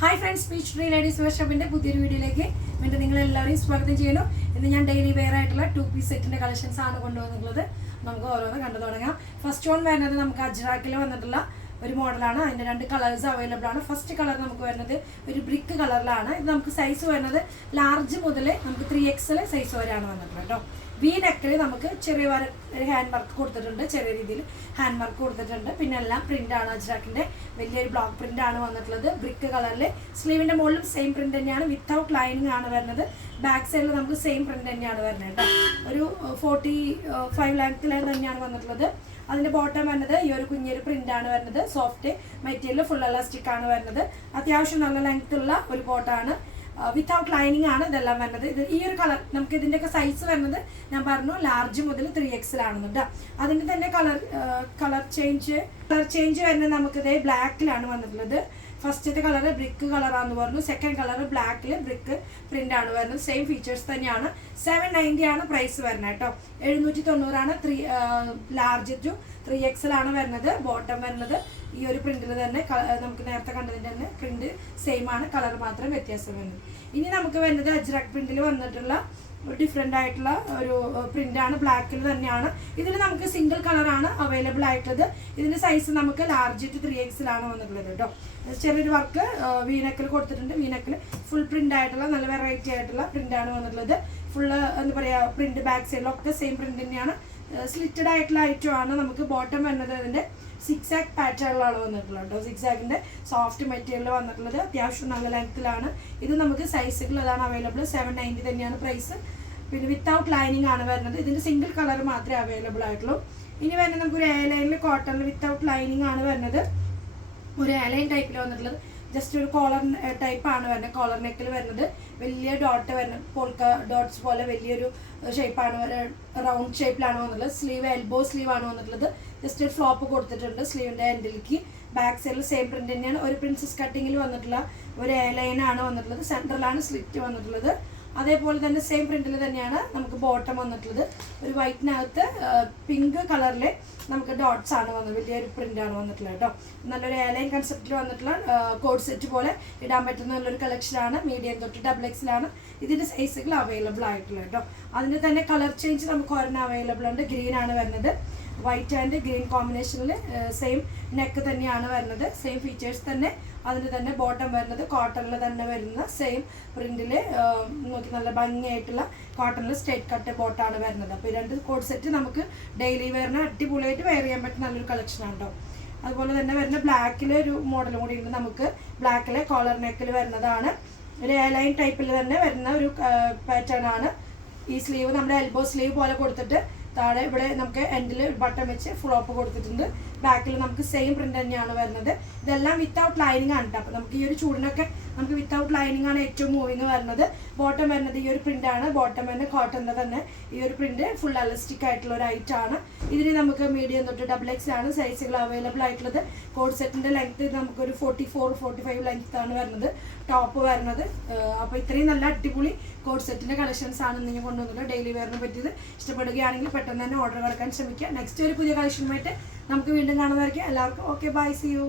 Hi friends speech tree ladies വർഷപ്പിന്റെ പുതിയൊരു വീഡിയോയിലേക്ക് വീണ്ടും നിങ്ങൾ എല്ലാവരെയും സ്വാഗതം ചെയ്യുന്നു. ഇന്ന് ഞാൻ ഡെയിലി വെയർ ആയിട്ടുള്ള ടു പീസ് സെറ്റിന്റെ കളക്ഷൻസ് ആണ് കൊണ്ടുവന്നുള്ളത് നമുക്ക് ഓരോന്ന് കണ്ടു തുടങ്ങാം. ഫസ്റ്റ് വൺ വരുന്നത് നമുക്ക് അജ്രാക്കിൽ വന്നിട്ടുള്ള ഒരു മോഡലാണ് അതിന്റെ രണ്ട് കളേഴ്സ് അവൈലബിൾ ആണ്. ഫസ്റ്റ് കളർ നമുക്ക് വരുന്നത് ഒരു ബ്രിക്ക് കളറിലാണ് ഇത് നമുക്ക് സൈസ് വരുന്നത് ലാർജ് മുതൽ നമുക്ക് ത്രീ എക്സൽ സൈസ് വരെയാണ് വന്നിട്ടുള്ളത് കേട്ടോ വി നെക്കിൽ നമുക്ക് ചെറിയ ഒരു ഹാൻഡ് വർക്ക് കൊടുത്തിട്ടുണ്ട് ചെറിയ രീതിയിൽ ഹാൻഡ് വർക്ക് കൊടുത്തിട്ടുണ്ട്. പിന്നെ എല്ലാം പ്രിന്റ് ആണ് അജ്രാക്കിന്റെ വലിയൊരു ബ്ലോക്ക് പ്രിന്റ് ആണ് വന്നിട്ടുള്ളത്. ബ്രിക്ക് കളറിൽ സ്ലീവിന്റെ മുകളിലും സെയിം പ്രിന്റ് തന്നെയാണ്. വിത്തൗട്ട് ലൈനിങ് ആണ് വരുന്നത്. ബാക്ക് സൈഡിൽ നമുക്ക് സെയിം പ്രിന്റ് തന്നെയാണ് വരുന്നത് ഒരു ഫോർട്ടി ഫൈവ് ലൈൻ തന്നെയാണ് വന്നിട്ടുള്ളത്. അതിന്റെ ബോട്ടം വരുന്നത് ഈ ഒരു കുഞ്ഞൊരു പ്രിന്റ് ആണ് വരുന്നത്. സോഫ്റ്റ് മെറ്റീരിയൽ ഫുൾ എലാസ്റ്റിക് ആണ് വരുന്നത്. അത്യാവശ്യം നല്ല ലെങ്ത് ഉള്ള ഒരു ബോട്ടാണ് വിത്തൗട്ട് ലൈനിങ് ആണ് ഇതെല്ലാം വരുന്നത് ഇത് ഈ ഒരു കളർ നമുക്ക് ഇതിന്റെയൊക്കെ സൈസ് വരുന്നത് ഞാൻ പറഞ്ഞു ലാർജ് മുതൽ ത്രീ എക്സിലാണെന്ന് കേട്ടോ അതിന്റെ തന്നെ colour colour change colour change വരുന്നത് നമുക്ക് ഇതേ ബ്ലാക്കിലാണ് വന്നിട്ടുള്ളത്. ഫസ്റ്റത്തെ കളർ ബ്രിക്ക് കളറാന്ന് പറഞ്ഞു. സെക്കൻഡ് കളർ ബ്ലാക്കിൽ ബ്രിക്ക് പ്രിന്റ് ആണ് വരുന്നത്. സെയിം ഫീച്ചേഴ്സ് തന്നെയാണ്. സെവൻ നയന്റി ആണ് പ്രൈസ് വരുന്നത് കേട്ടോ. എഴുന്നൂറ്റി തൊണ്ണൂറാണ് three large two three XL ആണ് വരുന്നത്. ബോട്ടം വരുന്നത്. ഈ ഒരു പ്രിന്റിൽ തന്നെ നമുക്ക് നേരത്തെ കണ്ടതിന്റെ തന്നെ പ്രിന്റ് സെയിം ആണ്. കളർ മാത്രം വ്യത്യാസം വരുന്നത്. ഇനി നമുക്ക് വരുന്നത് അജ്രക് പ്രിന്റിൽ വന്നിട്ടുള്ള ഡിഫറെന്റ് ആയിട്ടുള്ള ഒരു പ്രിന്റ് ആണ്. ബ്ലാക്കിൽ തന്നെയാണ്. ഇതിൽ നമുക്ക് സിംഗിൾ കളറാണ് അവൈലബിൾ ആയിട്ടുള്ളത്. ഇതിന്റെ സൈസ് നമുക്ക് ലാർജ് ടു ത്രീ എക്സിലാണ് വന്നിട്ടുള്ളത് കേട്ടോ. ചെറിയൊരു വർക്ക് വീനക്കിൽ കൊടുത്തിട്ടുണ്ട്. വീനക്കിൽ ഫുൾ പ്രിന്റ് ആയിട്ടുള്ള നല്ല വെറൈറ്റി ആയിട്ടുള്ള പ്രിന്റ് ആണ് വന്നിട്ടുള്ളത്. ഫുള്ള് എന്താ പറയുക പ്രിന്റ് ബാക്ക് സൈഡിലൊക്കെ സെയിം പ്രിന്റ് തന്നെയാണ്. സ്ലിറ്റഡ് ആയിട്ടുള്ള ഐറ്റം ആണ് നമുക്ക് ബോട്ടം വരുന്നത് അതിന്റെ സിക്സ് ആക്ക് പാറ്റേണിലാണ് വന്നിട്ടുള്ളത് കേട്ടോ സിക്സ് ആക്കിന്റെ സോഫ്റ്റ് മെറ്റീരിയൽ വന്നിട്ടുള്ളത് അത്യാവശ്യം നല്ല ലെങ്ത്തിലാണ് ഇത് നമുക്ക് സൈസുകൾ അതാണ് അവൈലബിൾ സെവൻ നയന്റി തന്നെയാണ് പ്രൈസ് പിന്നെ വിത്തൗട്ട് ലൈനിങ് ആണ് വരുന്നത്. ഇതിന്റെ സിംഗിൾ കളർ മാത്രമേ അവൈലബിൾ ആയിട്ടുള്ളൂ. ഇനി വരുന്നത് നമുക്ക് ഒരു എ ലൈനിൽ കോട്ടണിൽ വിത്തൗട്ട് ലൈനിങ് ആണ് വരുന്നത്. ഒരു എലൈൻ ടൈപ്പിൽ വന്നിട്ടുള്ളത്. ജസ്റ്റ് ഒരു കോളർ ടൈപ്പ് ആണ് വരുന്നത്. കോളർ നെക്കിൽ വരുന്നത്. വലിയ ഡോട്ട് വരുന്നത് പോൾക്ക ഡോട്ട്സ് പോലെ വലിയൊരു ഷേപ്പാണ് റൗണ്ട് ഷേപ്പിലാണ് വന്നിട്ടുള്ളത്. സ്ലീവ് എൽബോ സ്ലീവ് ആണ് വന്നിട്ടുള്ളത്. ജസ്റ്റ് ഒരു ഫ്ലോപ്പ് കൊടുത്തിട്ടുണ്ട് സ്ലീവിന്റെ എൻഡിലേക്ക് ബാക്ക് സൈഡിൽ സെയിം പ്രിന്റ് തന്നെയാണ്. ഒരു പ്രിൻസസ് കട്ടിങ്ങിൽ വന്നിട്ടുള്ള ഒരു എ ലൈനാണ് വന്നിട്ടുള്ളത്. സെൻട്രലാണ് സ്ലിറ്റ് വന്നിട്ടുള്ളത്. അതേപോലെ തന്നെ സെയിം പ്രിന്റിൽ തന്നെയാണ് നമുക്ക് ബോട്ടം വന്നിട്ടുള്ളത്. ഒരു വൈറ്റിനകത്ത് പിങ്ക് കളറിൽ നമുക്ക് ഡോട്ട്സ് ആണ് വന്നത്. വലിയൊരു പ്രിന്റ് ആണ് വന്നിട്ടുള്ളത് കേട്ടോ. നല്ലൊരു എയർലൈൻ കൺസെപ്റ്റിൽ വന്നിട്ടുള്ള കോഡ് സെറ്റ് പോലെ ഇടാൻ പറ്റുന്ന നല്ലൊരു കളക്ഷനാണ് മീഡിയം തൊട്ട് ഡബിൾ എക്സിലാണ് ഇതിന്റെ സൈസുകൾ അവൈലബിൾ ആയിട്ടുള്ളത് കേട്ടോ. അതിന് തന്നെ കളർ ചേഞ്ച് നമുക്ക് ഒരെണ്ണം അവൈലബിൾ ഉണ്ട്. ഗ്രീൻ ആണ് വരുന്നത്. വൈറ്റ് ആൻഡ് ഗ്രീൻ കോമ്പിനേഷനിൽ സെയിം നെക്ക് തന്നെയാണ് വരുന്നത്. സെയിം ഫീച്ചേഴ്സ് തന്നെ അതിന് തന്നെ ബോട്ടം വരുന്നത്. കോട്ടണിൽ തന്നെ വരുന്ന സെയിം പ്രിന്റിൽ നോക്കി നല്ല ഭംഗിയായിട്ടുള്ള കോട്ടണിൽ സ്ട്രേറ്റ് കട്ട് ബോട്ടാണ് വരുന്നത്. അപ്പോൾ ഈ രണ്ട് കോഡ് സെറ്റ് നമുക്ക് ഡെയിലി വെയറിന് അടിപൊളിയായിട്ട് വെയർ ചെയ്യാൻ പറ്റുന്ന നല്ലൊരു കളക്ഷനാണ് കേട്ടോ അതുപോലെ തന്നെ വരുന്ന ബ്ലാക്കിലെ ഒരു മോഡലും കൂടി ഉണ്ട് നമുക്ക്. ബ്ലാക്കിലെ കോളർ നെക്കിൽ വരുന്നതാണ്. ഒരു എയർലൈൻ ടൈപ്പിൽ തന്നെ വരുന്ന ഒരു പാറ്റേൺ ആണ്. ഈ സ്ലീവ് നമ്മുടെ എൽബോ സ്ലീവ് പോലെ കൊടുത്തിട്ട് താഴെ ഇവിടെ നമുക്ക് എൻഡിൽ ബട്ടൺ വെച്ച് ഫ്ലോപ്പ് കൊടുത്തിട്ടുണ്ട്. ബാക്കിൽ നമുക്ക് സെയിം പ്രിന്റ് തന്നെയാണ് വരുന്നത്. ഇതെല്ലാം വിത്തൗട്ട് ലൈനിങ് ആണ് അപ്പൊ നമുക്ക് ഈ ഒരു ചൂടിനൊക്കെ നമുക്ക് വിത്തൗട്ട് ലൈനിങ് ആണ് ഏറ്റവും മൂവിങ് വരുന്നത്. ബോട്ടം വരുന്നത് ഈ ഒരു പ്രിന്റ് ആണ്. ബോട്ടം വരുന്നത് കോട്ടന്റെ തന്നെ ഈ ഒരു പ്രിന്റ് ഫുൾ അലസ്റ്റിക് ആയിട്ടുള്ള ഒരു ഐറ്റം ആണ്. ഇതിന് നമുക്ക് മീഡിയം തൊട്ട് ഡബിൾ എക്സ് ആണ് സൈസുകൾ അവൈലബിൾ ആയിട്ടുള്ളത്. കോഡ് സെറ്റിന്റെ ലെങ്ത് നമുക്കൊരു forty four forty five length ആണ് വരുന്നത്. ടോപ്പ് വരുന്നത്. അപ്പോൾ ഇത്രയും നല്ല അടിപൊളി കോഡ് സെറ്റിന്റെ കളക്ഷൻസ് ആണ് നിങ്ങൾ കൊണ്ടുവന്നത് ഡെയിലി വെയറിന് പറ്റിയത്. ഇഷ്ടപ്പെടുകയാണെങ്കിൽ പെട്ടെന്ന് തന്നെ ഓർഡർ കൊടുക്കാൻ ശ്രമിക്കുക. നെക്സ്റ്റ് ഒരു പുതിയ കളക്ഷനുമായിട്ട് നമുക്ക് വീണ്ടും കാണുന്നതായിരിക്കും. എല്ലാവർക്കും ഓക്കെ ബൈ സി യു